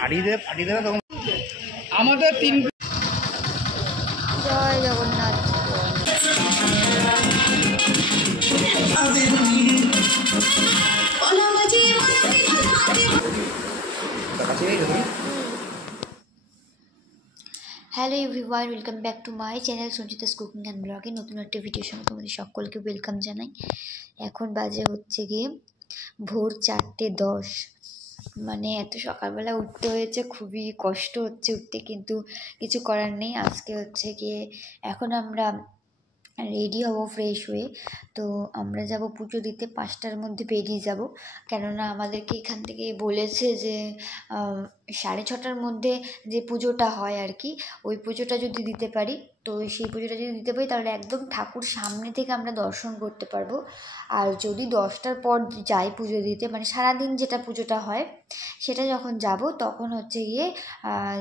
ফাটিয়ে দেবে তখন আমাদের 3। জয় Jagannath. Hello everyone, welcome back to my channel Sanchita's cooking and ব্লগে। নতুন একটা ভিডিওর সঙ্গে তোমাদের সকলকে ওয়েলকাম জানাই। এখন বাজে হচ্ছে গিয়ে ভোর 4:10। মানে এত সকালবেলা উঠতে হয়েছে, খুবই কষ্ট হচ্ছে উঠতে, কিন্তু কিছু করার নেই। আজকে হচ্ছে গিয়ে এখন আমরা রেডি হব ফ্রেশ হয়ে, তো আমরা যাব পুজো দিতে। 5টার মধ্যে বেরিয়ে যাব, কেননা আমাদেরকে এখান থেকে বলেছে যে 6:30টার মধ্যে যে পুজোটা হয় আর কি, ওই পুজোটা যদি দিতে পারি, তো সেই পুজোটা যদি দিতে পারি তাহলে একদম ঠাকুর সামনে থেকে আমরা দর্শন করতে পারবো। আর যদি 10টার পর যাই পুজো দিতে, মানে সারাদিন যেটা পুজোটা হয় সেটা যখন যাব, তখন হচ্ছে গিয়ে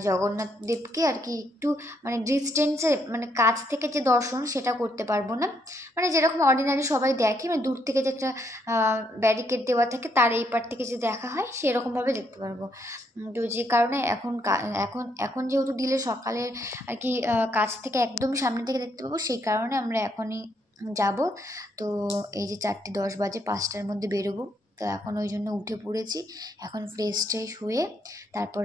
জগন্নাথ দেবকে আর কি একটু মানে ডিস্টেন্সে, মানে কাছ থেকে যে দর্শন সেটা করতে পারবো না। মানে যেরকম অর্ডিনারি সবাই দেখে, মানে দূর থেকে যে একটা ব্যারিকেড দেওয়া থাকে তার এই পার থেকে যে দেখা হয় সেরকমভাবে দেখতে পারবো। তো যে কারণে এখন যেহেতু দিলে সকালে আর কি কাছ থেকে একদম সামনে থেকে দেখতে পাবো, সেই কারণে আমরা এখনই যাব। তো এই যে 4:10 বাজে, 5টার মধ্যে বেরোবো। তো এখন ওই জন্য উঠে পড়েছি, এখন ফ্রেশ ট্রেশ হয়ে তারপর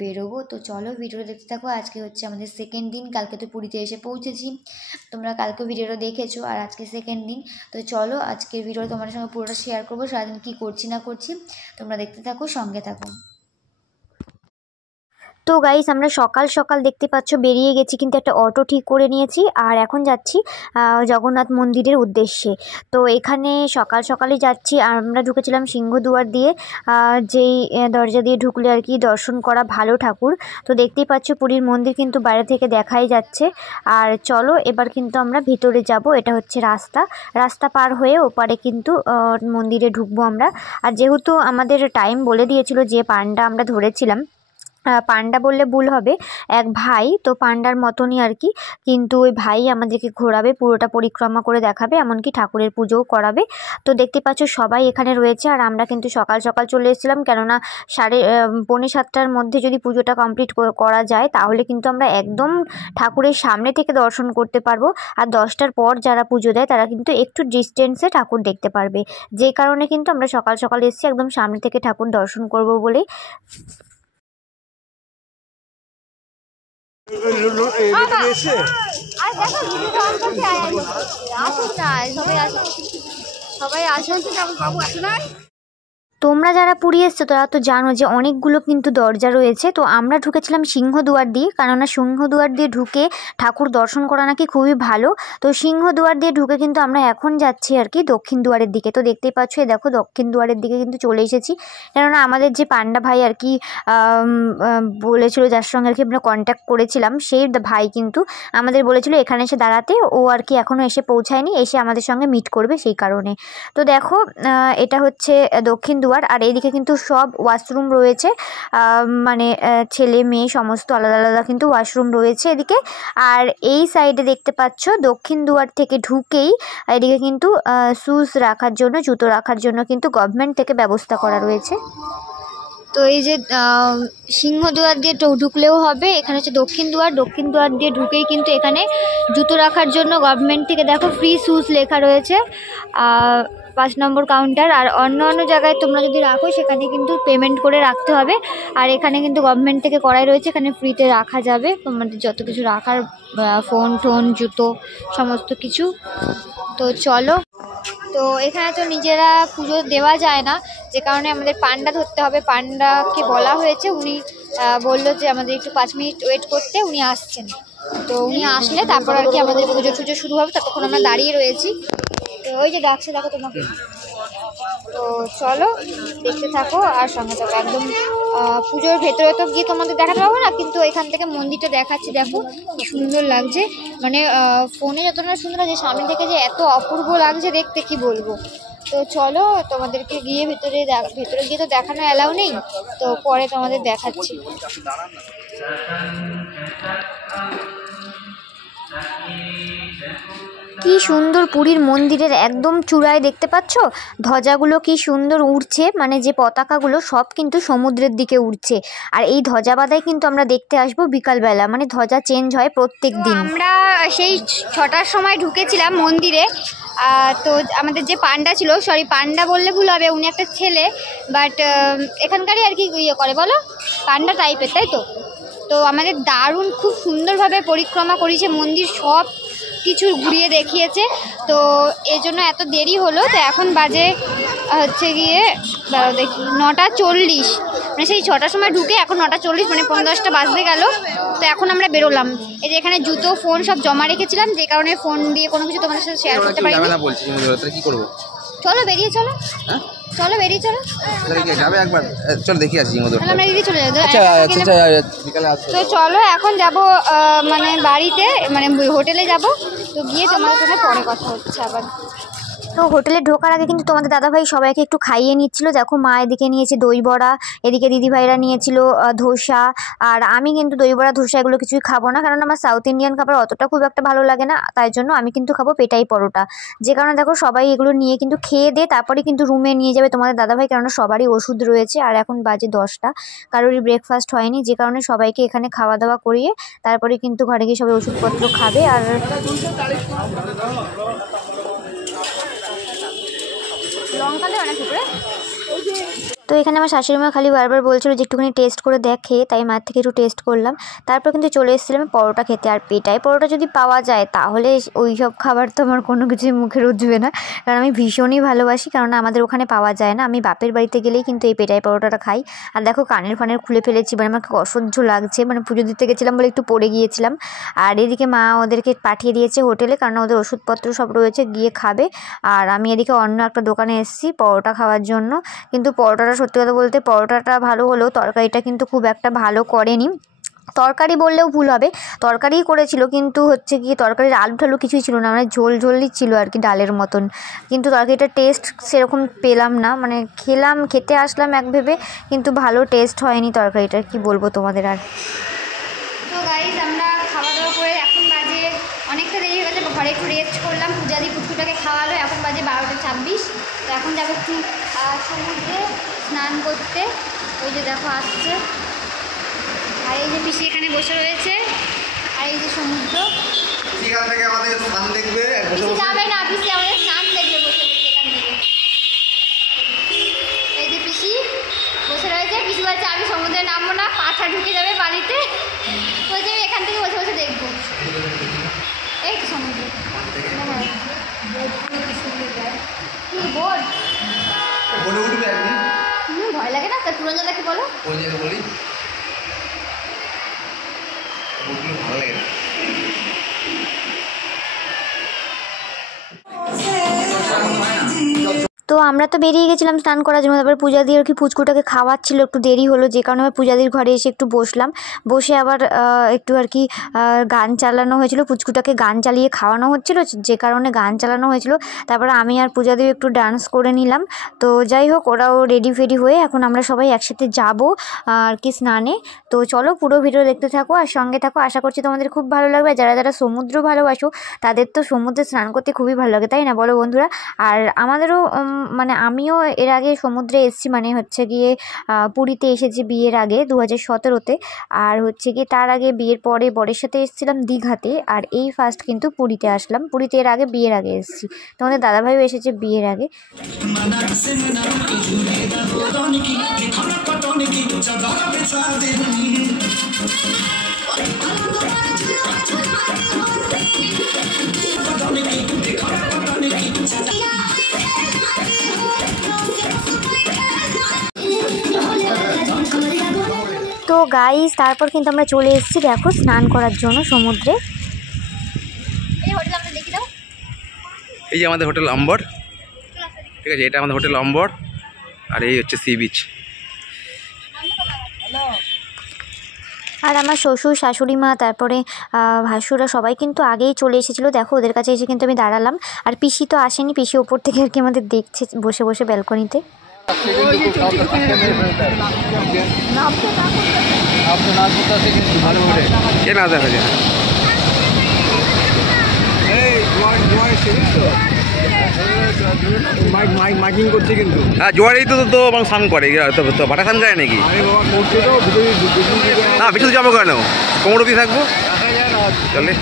বেরোবো। তো চলো ভিডিওটা দেখতে থাকো। আজকে হচ্ছে আমাদের সেকেন্ড দিন, কালকে তো পুরীতে এসে পৌঁছেছি, তোমরা কালকে ভিডিওটা দেখেছো, আর আজকে সেকেন্ড দিন। তো চলো আজকের ভিডিওটা তোমাদের সঙ্গে পুরোটা শেয়ার করবো, সারাদিন কী করছি না করছি তোমরা দেখতে থাকো, সঙ্গে থাকো। তো গাইস, আমরা সকাল সকাল দেখতে পাচ্ছ বেরিয়ে গেছি, কিন্তু একটা অটো ঠিক করে নিয়েছি আর এখন যাচ্ছি জগন্নাথ মন্দিরের উদ্দেশ্যে। তো এখানে সকাল সকালই যাচ্ছি। আমরা ঢুকেছিলাম সিংহদুয়ার দিয়ে, যেই দরজা দিয়ে ঢুকলে আর কি দর্শন করা ভালো ঠাকুর। তো দেখতেই পাচ্ছ পুরীর মন্দির কিন্তু বাইরে থেকে দেখাই যাচ্ছে। আর চলো এবার কিন্তু আমরা ভিতরে যাব। এটা হচ্ছে রাস্তা পার হয়ে ওপারে কিন্তু মন্দিরে ঢুকবো আমরা। আর যেহেতু আমাদের টাইম বলে দিয়েছিল, যে পান্ডা আমরা ধরেছিলাম, পান্ডা বললে ভুল হবে, এক ভাই, তো পান্ডার মতনই আর কি, কিন্তু ওই ভাই আমাদেরকে ঘোরাবে, পুরোটা পরিক্রমা করে দেখাবে, এমনকি ঠাকুরের পুজোও করাবে। তো দেখতে পাচ্ছ সবাই এখানে রয়েছে, আর আমরা কিন্তু সকাল সকাল চলে এসেছিলাম, কেননা 6:45টার মধ্যে যদি পুজোটা কমপ্লিট করা যায় তাহলে কিন্তু আমরা একদম ঠাকুরের সামনে থেকে দর্শন করতে পারবো। আর 10টার পর যারা পুজো দেয় তারা কিন্তু একটু ডিস্টেন্সে ঠাকুর দেখতে পারবে, যে কারণে কিন্তু আমরা সকাল সকাল এসেছি, একদম সামনে থেকে ঠাকুর দর্শন করব বলে। সবাই আসুন। তোমরা যারা পুরী এসছো তারা তো জানো যে অনেকগুলো কিন্তু দরজা রয়েছে। তো আমরা ঢুকেছিলাম সিংহদুয়ার দিয়ে, কেননা সিংহদুয়ার দিয়ে ঢুকে ঠাকুর দর্শন করা নাকি খুবই ভালো। তো সিংহদুয়ার দিয়ে ঢুকে কিন্তু আমরা এখন যাচ্ছি আর কি দক্ষিণ দুয়ারের দিকে। তো দেখতেই পাচ্ছ, এই দেখো দক্ষিণ দুয়ারের দিকে কিন্তু চলে এসেছি, কেননা আমাদের যে পান্ডা ভাই আর কি বলেছিল, যার সঙ্গে আর কি আমরা কন্ট্যাক্ট করেছিলাম, সেই ভাই কিন্তু আমাদের বলেছিল এখানে এসে দাঁড়াতে। ও আর কি এখনও এসে পৌঁছায়নি, এসে আমাদের সঙ্গে মিট করবে, সেই কারণে। তো দেখো এটা হচ্ছে দক্ষিণ দুয়ার। আর এইদিকে কিন্তু সব ওয়াশরুম রয়েছে, মানে ছেলে মেয়ে সমস্ত আলাদা আলাদা কিন্তু ওয়াশরুম রয়েছে এদিকে। আর এই সাইডে দেখতে পাচ্ছ দক্ষিণ দুয়ার থেকে ঢুকেই এদিকে কিন্তু শুজ রাখার জন্য, জুতো রাখার জন্য কিন্তু গভর্নমেন্ট থেকে ব্যবস্থা করা রয়েছে। তো এই যে সিংহদুয়ার দিয়ে ঢুকলেও হবে, এখানে হচ্ছে দক্ষিণ দুয়ার দিয়ে ঢুকেই কিন্তু এখানে জুতো রাখার জন্য গভর্নমেন্ট থেকে দেখো ফ্রি শুজ লেখা রয়েছে, 5 নম্বর কাউন্টার। আর অন্য জায়গায় তোমরা যদি রাখো সেখানে কিন্তু পেমেন্ট করে রাখতে হবে, আর এখানে কিন্তু গভর্নমেন্ট থেকে করাই রয়েছে, এখানে ফ্রিতে রাখা যাবে তোমাদের যত কিছু রাখার, ফোন টোন জুতো সমস্ত কিছু। তো চলো, তো এখানে তো নিজেরা পুজো দেওয়া যায় না, যে কারণে আমাদের পান্ডা ধরতে হবে। পান্ডাকে বলা হয়েছে, উনি বললো যে আমাদের একটু 5 মিনিট ওয়েট করতে, উনি আসছেন। তো উনি আসলে তারপর আর কি আমাদের পুজো টুজো শুরু হবে, ততক্ষণ আমরা দাঁড়িয়ে রয়েছি। তো ওই যে ডাকছে দেখো তোমাকে। তো চলো দেখতে থাকো আর সঙ্গে থাকো একদম। পুজোর ভেতরে তো গিয়ে তোমাদের দেখাতে পারবো না, কিন্তু এখান থেকে মন্দিরটা দেখাচ্ছি, দেখো কি সুন্দর লাগছে। মানে ফোনে যতটা সুন্দর লাগছে, সামনে থেকে যে এত অপূর্ব লাগছে দেখতে, কি বলবো। তো চলো তোমাদেরকে গিয়ে ভেতরে গিয়ে তো দেখানো অ্যালাউ নেই, তো পরে তোমাদের দেখাচ্ছি। কি সুন্দর পুরীর মন্দিরের একদম চূড়ায় দেখতে পাচ্ছ ধ্বজাগুলো কি সুন্দর উড়ছে, মানে যে পতাকাগুলো সব কিন্তু সমুদ্রের দিকে উড়ছে। আর এই ধ্বজা বাঁধাই কিন্তু আমরা দেখতে আসবো বিকালবেলা, মানে ধ্বজা চেঞ্জ হয় প্রত্যেক দিন। আমরা সেই 6টার সময় ঢুকেছিলাম মন্দিরে। তো আমাদের যে পান্ডা ছিল, সরি পান্ডা বললে ভুল হবে, উনি একটা ছেলে, বাট এখানকারই আর কি ইয়ে করে বলো, পান্ডা টাইপের, তাই তো। তো আমাদের দারুণ খুব সুন্দরভাবে পরিক্রমা করেছে মন্দির, সব কিছু ঘুরিয়ে দেখিয়েছে। তো এই জন্য এত দেরি হলো। তো এখন বাজে হচ্ছে গিয়ে দেখি 9:40, মানে সেই 6টার সময় ঢুকে এখন 9:40, মানে 9:45 বাজতে গেল। তো এখন আমরা বেরোলাম। এই যে এখানে জুতো ফোন সব জমা রেখেছিলাম, যে কারণে ফোন দিয়ে কোনো কিছু তোমাদের সাথে শেয়ার করতে পারিনি। কি করবো, চলো বেরিয়ে চলো, চলো বেরিয়ে চলো, যাবে একবার, চলো দেখি আসি। আমরা এদিকে চলে যাবো। বিকালে তো চলো এখন যাব মানে বাড়িতে, মানে হোটেলে যাব। তো গিয়ে তোমাদের সাথে পরে কথা হচ্ছে আবার। তো হোটেলে ঢোকার আগে কিন্তু তোমাদের দাদাভাই সবাইকে একটু খাইয়ে নিচ্ছিল। দেখো মা এদিকে নিয়েছে দই বড়া, এদিকে দিদিভাইরা নিয়েছিল ধোসা। আর আমি কিন্তু দই বড়া ধোসা এগুলো কিছুই খাবো না, কারণ আমার সাউথ ইন্ডিয়ান খাবার অতটা খুব একটা ভালো লাগে না। তাই জন্য আমি কিন্তু খাবো পেটাই পরোটা। যে কারণে দেখো সবাই এগুলো নিয়ে কিন্তু খেয়ে দিয়ে তারপরে কিন্তু রুমে নিয়ে যাবে তোমাদের দাদাভাই, কেননা সবারই ওষুধ রয়েছে। আর এখন বাজে 10টা, কারোরই ব্রেকফাস্ট হয়নি, যে কারণে সবাইকে এখানে খাওয়া দাওয়া করিয়ে তারপরে কিন্তু ঘরে গিয়ে সবাই ওষুধপত্র খাবে। আর লঙ্কা দেওয়া না করে। তো এখানে আমার শাশুড়িমা খালি বারবার বলছিল যে একটুখানি টেস্ট করে দেখে, তাই মার থেকে একটু টেস্ট করলাম। তারপর কিন্তু চলে এসেছিলাম পরোটা খেতে। আর পেটাই পরোটা যদি পাওয়া যায় তাহলে ওই সব খাবার তো আমার কোনো কিছুই মুখে রুজবে না, কারণ আমি ভীষণই ভালোবাসি। কারণ আমাদের ওখানে পাওয়া যায় না, আমি বাপের বাড়িতে গেলেই কিন্তু এই পেটাই পরোটাটা খাই। আর দেখো কানের ফানের খুলে ফেলেছি, মানে আমাকে অসহ্য লাগছে, মানে পুজো দিতে গেছিলাম বলে একটু পড়ে গিয়েছিলাম। আর এদিকে মা ওদেরকে পাঠিয়ে দিয়েছে হোটেলে, কারণ ওদের ওষুধপত্র সব রয়েছে, গিয়ে খাবে। আর আমি এদিকে অন্য একটা দোকানে এসেছি পরোটা খাওয়ার জন্য। কিন্তু পরোটাটা সত্যি কথা বলতে পরোটাটা ভালো হলেও তরকারিটা কিন্তু খুব একটা ভালো করেনি। তরকারি বললেও ভুল হবে, তরকারিই করেছিল, কিন্তু হচ্ছে কি তরকারির আলু ঠালু কিছুই ছিল না, মানে ঝোল ঝোলই ছিল আর কি, ডালের মতন। কিন্তু তরকারিটার টেস্ট সেরকম পেলাম না, মানে খেতে আসলাম এক ভেবে, কিন্তু ভালো টেস্ট হয়নি তরকারিটার, কি বলবো তোমাদের। আর তো গাইজ আমরা খাওয়া দাওয়া করে এখন বাজে অনেকটা দেরি হয়ে গেছে, ঘরে একটু রেস্ট করলাম, পূজাদি পুচকুটাকে খাওয়ালো। এখন বাজে 12:26। তো এখন যাবো একটু সমুদ্রে স্নান করতে। ওই যে দেখো আসছে, আর এই যে পিসি এখানে বসে রয়েছে, আর এই যে সমুদ্র। এখান থেকে আমাদের স্নান দেখবে, পিসি যাবে না, পিসি আমাদের স্নান দেখবে বসে বসে এখান থেকে। এই যে পিসি বসে রয়েছে, পিসি বলছে আমি সমুদ্রে নামবো না, পাছা ঢুকে যাবে বাড়িতে, বলছে আমি এখান থেকে বসে বসে দেখবো। এই তো সমুদ্র, কি বোর্ড উঠবে একদিন, ভয় লাগে না? তার পুরো জায়গাকে বলো, কোন জায়গা বলি, ভালো লাগে না। তো আমরা তো বেরিয়ে গেছিলাম স্নান করার জন্য। তারপর পূজাদি আর কি পুচকুটাকে খাওয়াচ্ছিল, একটু দেরি হলো, যে কারণে আমি পূজাদির ঘরে এসে একটু বসলাম। বসে আবার একটু আর কি গান চালানো হয়েছিল, পুচকুটাকে গান চালিয়ে খাওয়ানো হচ্ছিল, যে কারণে গান চালানো হয়েছিল। তারপরে আমি আর পূজাদিও একটু ডান্স করে নিলাম। তো যাই হোক, ওরাও রেডি ফেডি হয়ে এখন আমরা সবাই একসাথে যাব আর কি স্নানে। তো চলো পুরো ভিডিও দেখতে থাকো আর সঙ্গে থাকো, আশা করছি তোমাদের খুব ভালো লাগবে। যারা যারা সমুদ্র ভালোবাসো তাদের তো সমুদ্রে স্নান করতে খুবই ভালো লাগে, তাই না বলো বন্ধুরা? আর আমাদেরও মানে আমিও এর আগে সমুদ্রে এসেছি, মানে হচ্ছে গিয়ে পুরীতে এসেছি বিয়ের আগে 2017-তে। আর হচ্ছে গিয়ে তার আগে বিয়ের পরে বরের সাথে এসেছিলাম দীঘাতে। আর এই ফার্স্ট কিন্তু পুরীতে আসলাম, পুরীতে এর আগে বিয়ের আগে এসেছি। তোমাদের দাদাভাইও এসেছে বিয়ের আগে। তো গাইস তারপর কিন্তু আমরা চলে এসেছি দেখো স্নান করার জন্য সমুদ্রে। এই যে আমাদের হোটেল অম্বর, ঠিক আছে, এটা আমাদের হোটেল অম্বর, আর এই হচ্ছে সি বিচ। আর আমার শ্বশুর শাশুড়ি মা তারপরে ভাসুরা সবাই কিন্তু আগেই চলে এসেছিলো। দেখো ওদের কাছে এসে কিন্তু আমি দাঁড়ালাম। আর পিসি তো আসেনি, পিসি ওপর থেকে আর কি আমাদের দেখছে বসে বসে ব্যালকনিতে। কে না দেখা যায়। মাইকিং করছে কিন্তু হ্যাঁ জোয়ারেই তো তো এবং স্নান করে তো বাটা স্নান করে নাকি? না বিশুদ্ধ যাবো কেন, কোমর অব্দি থাকবো চলে।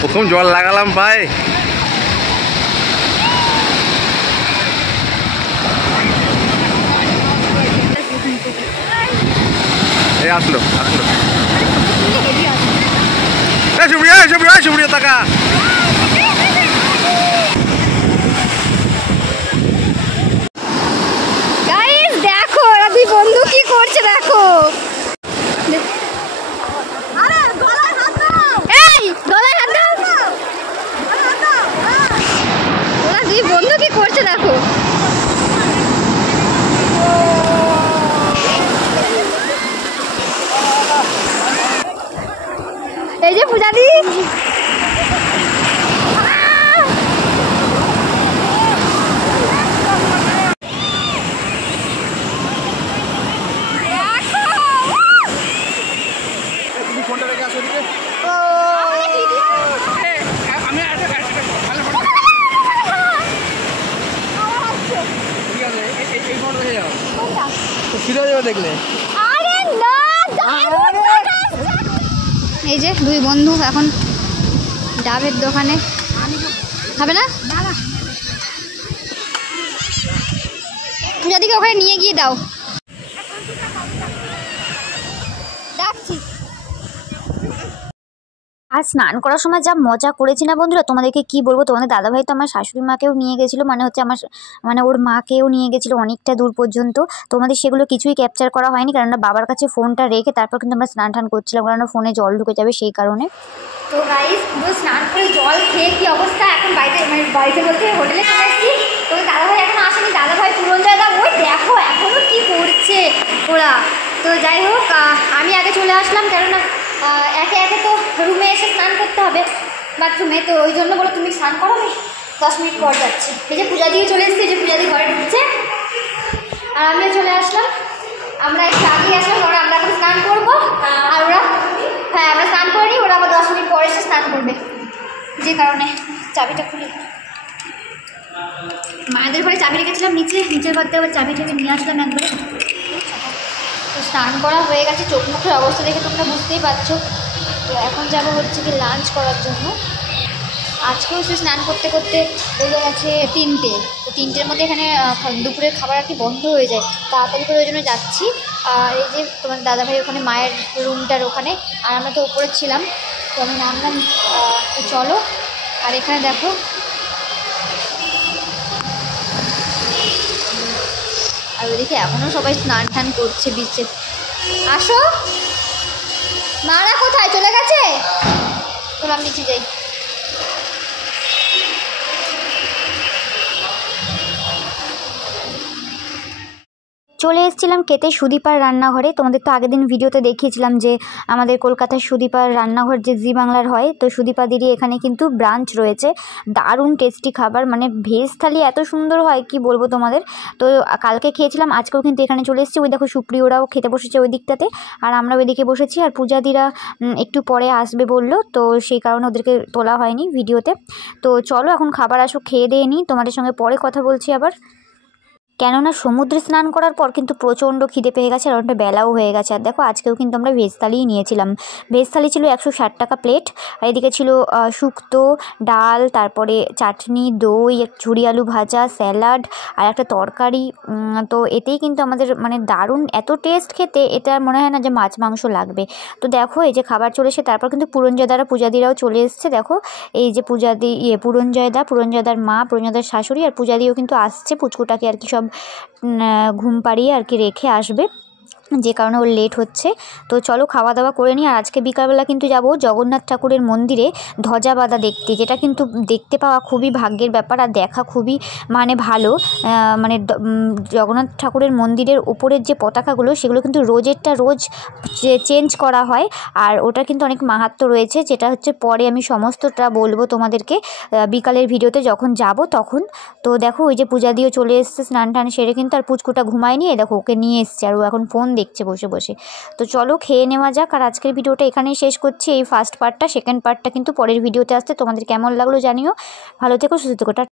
প্রথম জল লাগালাম ভাই। এই আসলো সুপ্রিয়া টাকা গাইস দেখো ওরা দুই বন্ধু কি করছে দেখো। এই গলায় হাত দাও। ওরা দুই বন্ধু কি করছে দেখো। এই যে পূজা দি দেখলে এই যে দুই বন্ধু এখন ডাবের দোকানে হবে না পূজাদিকে ওখানে নিয়ে গিয়ে দাও ডাকছি। আর স্নান করার সময় যা মজা করেছি না বন্ধুরা, তোমাদেরকে কি বলবো। তোমাদের দাদাভাই তো আমার শাশুড়ি মাকেও নিয়ে গেছিলো, মানে হচ্ছে আমার মানে ওর মাকেও নিয়ে গেছিলো অনেকটা দূর পর্যন্ত। তোমাদের সেগুলো কিছুই ক্যাপচার করা হয়নি, কারণ বাবার কাছে ফোনটা রেখে তারপর কিন্তু আমরা স্নান টান করছিলাম, কারণ ফোনে জল ঢুকে যাবে সেই কারণে। তো গাইস পুরো স্নান করে জল খেয়ে কি অবস্থা, এখন বাড়িতে বলতে হোটেলে চলে এসেছি। তোমাদের দাদাভাই এখন আসেনি, দাদাভাই পুরঞ্জয় দা ওই দেখো এখনও কি করছে ওরা। তো যাই হোক আমি আগে চলে আসলাম, কেননা একে একে তো রুমে এসে স্নান করতে হবে বাথরুমে, তো ওই জন্য বলো তুমি স্নান করো, আমি 10 মিনিট পর যাচ্ছি। এই যে পূজা দিয়ে চলে এসেছি, যে পূজা দিয়ে ঘরে ঢুকছে আর আমিও চলে আসলাম। আমরা একটু আগে আসলাম, ওরা আমরা এখন স্নান করবো আর ওরা হ্যাঁ আমরা স্নান করিনি, ওরা আবার 10 মিনিট পরে এসে স্নান করবে, যে কারণে চাবিটা খুলি। মায়েদের ঘরে চাবি রেখেছিলাম নিচের ঘর থেকে আবার চাবি টাবি নিয়ে আসলাম একবারে। তো স্নান করা হয়ে গেছে, চোখ মুখের অবস্থা দেখে তোমরা বুঝতেই পারছো। তো এখন যাবো হচ্ছে কি লাঞ্চ করার জন্য। আজকেও সে স্নান করতে করতে বেজে গেছে 3টে, তো 3টের মধ্যে এখানে দুপুরের খাবার আর কি বন্ধ হয়ে যায়, তাড়াতাড়ি করে ওই জন্য যাচ্ছি। আর এই যে তোমার দাদাভাই ওখানে মায়ের রুমটার ওখানে, আর আমরা তো ওপরে ছিলাম, তো আমি নামলাম। চলো, আর এখানে দেখো আর ওইদিকে এখনও সবাই স্নান টান করছে বিচে। আসো, মারা কোথায় চলে গেছে? চলো আমি নিচে যাই। চলে এসেছিলাম কেতে সুদীপার রান্নাঘরে। তোমাদের তো আগের দিন ভিডিওতে দেখিয়েছিলাম যে আমাদের কলকাতার সুদীপার রান্নাঘর যে জি বাংলার হয়, তো সুদীপা দিদি এখানে কিন্তু ব্রাঞ্চ রয়েছে, দারুণ টেস্টি খাবার, মানে ভেজ থালি এত সুন্দর হয় কি বলবো তোমাদের। তো কালকে খেয়েছিলাম, আজকেও কিন্তু এখানে চলে এসেছি। ওই দেখো সুপ্রিয়রাও খেতে বসেছে ওই দিকটাতে, আর আমরা ওইদিকে বসেছি। আর পূজাদিরা একটু পরে আসবে বললো, তো সেই কারণে ওদেরকে তোলা হয়নি ভিডিওতে। তো চলো এখন খাবার আসো, খেয়ে দিয়ে নিই, তোমাদের সঙ্গে পরে কথা বলছি আবার। কেননা সমুদ্রে স্নান করার পর কিন্তু প্রচণ্ড খিদে পেয়ে গেছে, আর অনেকটা বেলাও হয়ে গেছে। আর দেখো আজকেও কিন্তু আমরা ভেজ থালিই নিয়েছিলাম। ভেজ থালি ছিল 160 টাকা প্লেট, আর এদিকে ছিল শুক্তো, ডাল, তারপরে চাটনি, দই, ঝুরি আলু ভাজা, স্যালাড আর একটা তরকারি। তো এতেই কিন্তু আমাদের মানে দারুণ এত টেস্ট খেতে, এটা মনে হয় না যে মাছ মাংস লাগবে। তো দেখো এই যে খাবার চলে এসে তারপর কিন্তু পুরঞ্জয়দারা পূজাদিরাও চলে এসছে। দেখো এই যে পুরঞ্জয়দার মা, পুরঞ্জয়দার শাশুড়ি আর পূজাদিও কিন্তু আসছে, পুচকুটাকে আর কি সব ঘুম পাড়িয়ে আর কি রেখে আসবে। যে কারণে ওর লেট হচ্ছে। তো চলো খাওয়া দাওয়া করে নিই। আর আজকে বিকালবেলা কিন্তু যাব জগন্নাথ ঠাকুরের মন্দিরে ধ্বজা বাঁধা দেখতে, যেটা কিন্তু দেখতে পাওয়া খুবই ভাগ্যের ব্যাপার আর দেখা খুবই মানে ভালো। মানে জগন্নাথ ঠাকুরের মন্দিরের উপরের যে পতাকাগুলো সেগুলো কিন্তু রোজেরটা রোজ চেঞ্জ করা হয়, আর ওটা কিন্তু অনেক মাহাত্ম্য রয়েছে, যেটা হচ্ছে পরে আমি সমস্তটা বলবো তোমাদেরকে বিকালের ভিডিওতে যখন যাব তখন। তো দেখো ওই যে পূজা দিয়েও চলে এসছে স্নান টান সেরে কিন্তু, আর পুচকুটা ঘুমায় নিয়ে দেখো ওকে নিয়ে এসছে আর ও এখন ফোন দেখছে বসে বসে। তো চলো খেয়ে নেওয়া যাক। আর আজকের ভিডিওটা এখানেই শেষ করছি, এই ফার্স্ট পার্টটা। সেকেন্ড পার্টটা কিন্তু পরের ভিডিওতে আসছে। তোমাদের কেমন লাগলো জানিও। ভালো থেকো, সুস্থ থেকো।